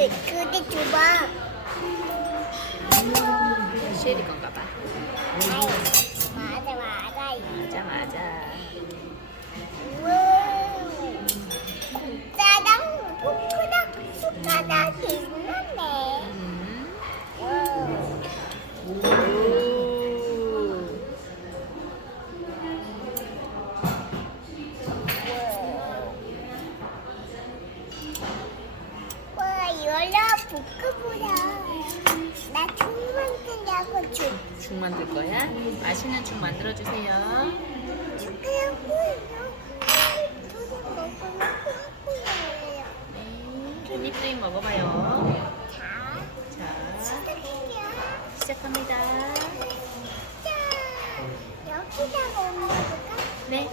그, 그게 줘봐. 쉘이 건가 봐. 아이, 맞아, 맞아. 맞아 맞아. 우와. 국자랑 포크랑 숟가락 있는 와, 열려 볶아보라. 나 총만 뜬다고 줘. 죽 만들 거야? 맛있는 죽 만들어 주세요. 숟가락 보여요. 둘이 먹으면 뽀뽀해요. 네. 깻잎 먹어봐요. 자, 자, 시작할게요. 시작합니다. 자, 여기다 먹어볼까? 네.